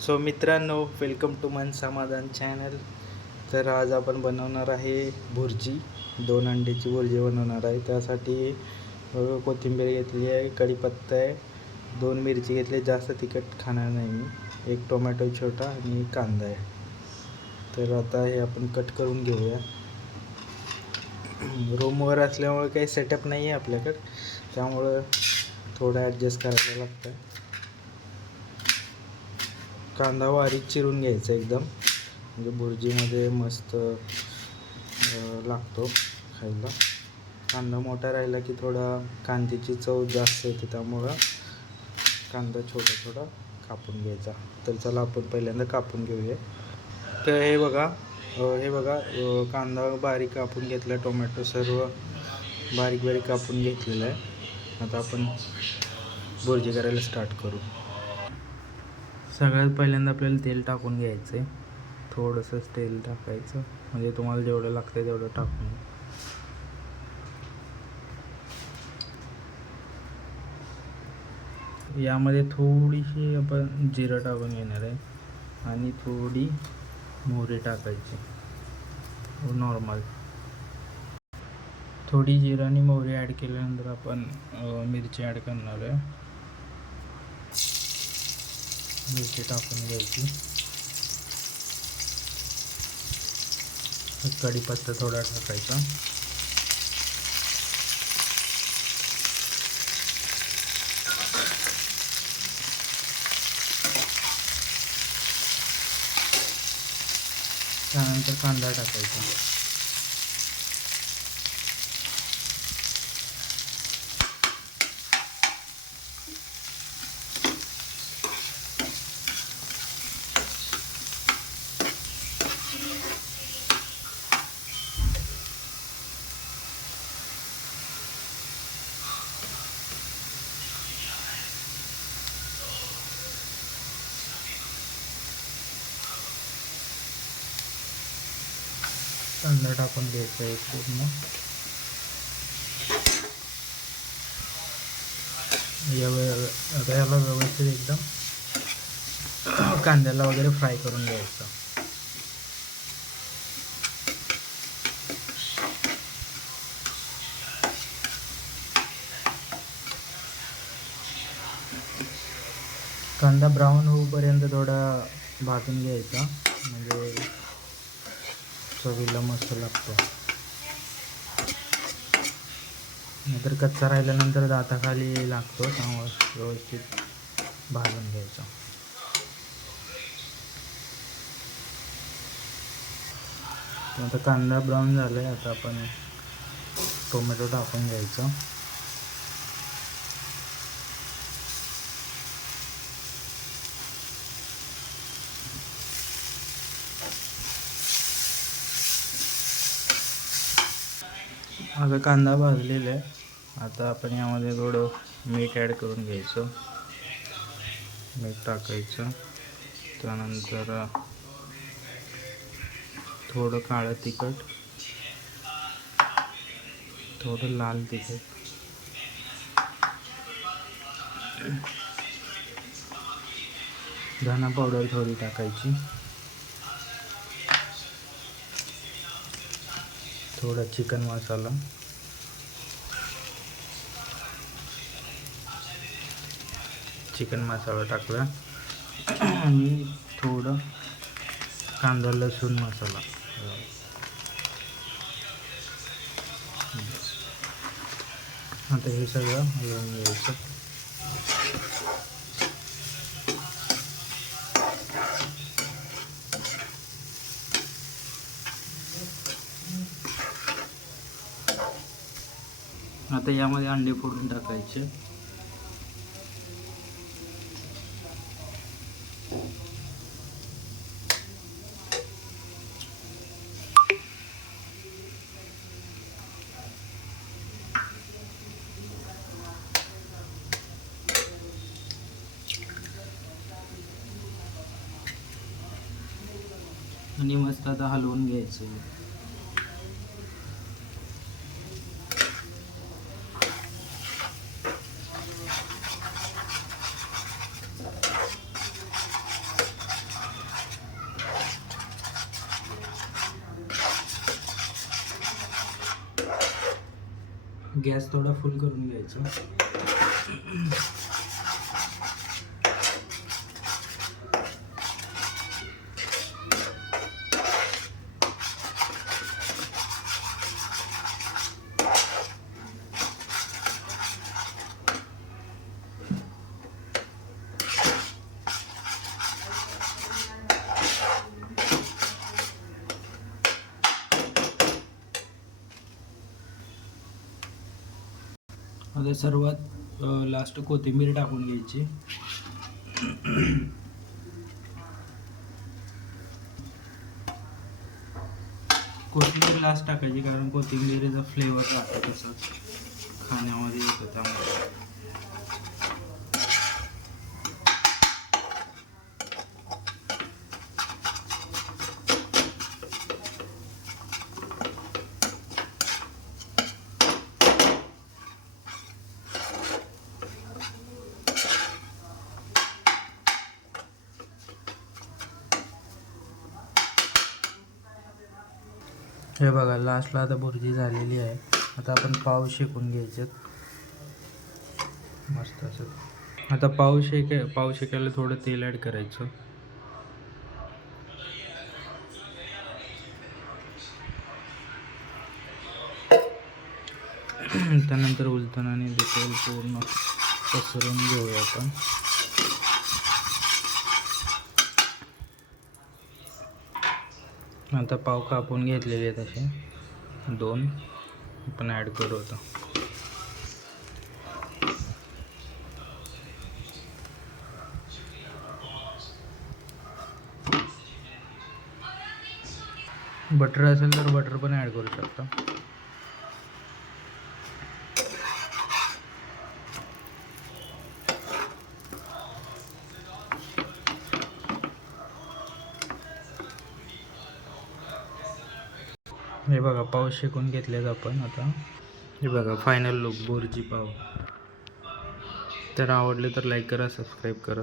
So मित्रांनो, welcome to मन समाधान चॅनल. तर आज आपण बनवणार आहे भुर्जी. 2 अंड्याची भुर्जी बनवणार आहे. त्यासाठी कोथिंबीर घेतली आहे, कढीपत्ता आहे, 2 मिरची घेतली. जास्त तिखट खाणार नाही मी. 1 टोमॅटो छोटा आणि कांदा आहे. तर आता हे आपण कट करून घेऊया. रूमवर असल्यामुळे काही सेटअप नाही आहे आपल्याकडं, त्यामुळं थोडं ॲडजस्ट करायला लागतं. कांदा बारीक चिरून घ्यायचा एकदम, म्हणजे भुर्जीमध्ये मस्त लागतो खायला. कांदा मोठा राहिला की थोडा कांद्याची चव जास्त येते, त्यामुळं कांदा छोटा छोटा कापून घ्यायचा. तर चला आपण पहिल्यांदा कापून घेऊया. तर हे बघा कांदा बारीक कापून घेतला, टोमॅटो सर्व बारीक बारीक कापून घेतलेलं आहे. आता आपण भुर्जी करायला स्टार्ट करू. सगळ्यात पहिल्यांदा आपल्याला तेल टाकून घ्यायचं आहे. थोडंसंच तेल टाकायचं, म्हणजे तुम्हाला जेवढं लागतं तेवढं टाकून. यामध्ये थोडीशी आपण जिरं टाकून घेणार आहे आणि थोडी मोहरी टाकायची नॉर्मल. थोडी जिरं आणि मोहरी ॲड केल्यानंतर आपण मिरची ॲड करणार आहे. मिरची टाकून घ्यायची. कढीपत्ता थोडा टाकायचा. त्यानंतर कांदा टाकायचा. कांदा टाकून घ्यायचा आहे पूर्ण. याला व्यवस्थित एकदम कांद्याला वगैरे फ्राय करून घ्यायचं. कांदा ब्राऊन होऊपर्यंत थोडा भाजून घ्यायचा, म्हणजे चवीला मस्त लागतो. नंतर कच्चा राहिल्यानंतर दाताखाली लागतो, त्यामुळे व्यवस्थित भाजून घ्यायचा. आता कांदा ब्राऊन झाला आहे. आता आपण टोमॅटो टाकून घ्यायचा. आता कांदा भाजलेला आहे. आता आपण यामध्ये थोडं मीठ ॲड करून घ्यायचं. मीठ टाकायचं. त्यानंतर थोडं काळं तिखट, थोडं लाल तिखट, धना पावडर थोडी टाकायची, थोडा चिकन मसाला, टाकला आणि थोडं कांदा लसूण मसाला. आता हे सगळं हलवून घ्यायचं. आता यामध्ये अंडे फोडून टाकायचे. आणि मस्त आता हलवून घ्यायचं. गॅस थोडा फुल करून घ्यायचा. आता सर्वात लास्ट कोथिंबीर टाकून घ्यायची. कोथिंबीर लास्ट टाकायची कारण कोथिंबीरीचा फ्लेवर राहतो तसंच खाण्यामध्ये येतो त्यामुळे. हे बघा लास्टला आता भुर्जी झालेली आहे. आता आपण पाव शेकून घ्यायचे मस्त असं. आता पाव शेकायला थोडं तेल ॲड करायचं. त्यानंतर उलटणाने देखील पूर्ण पसरून घेऊया आपण. आता पाव कापून घेतलेले आहेत असे 2 आपण ॲड करू. आता बटर असेल तर बटर पण ॲड करू शकता. हे बघा पाव शेकून घेतलेत आपण. आता हे बघा फायनल लुक भुर्जी पाव. तर आवडले तर लाईक करा, सबस्क्राईब करा.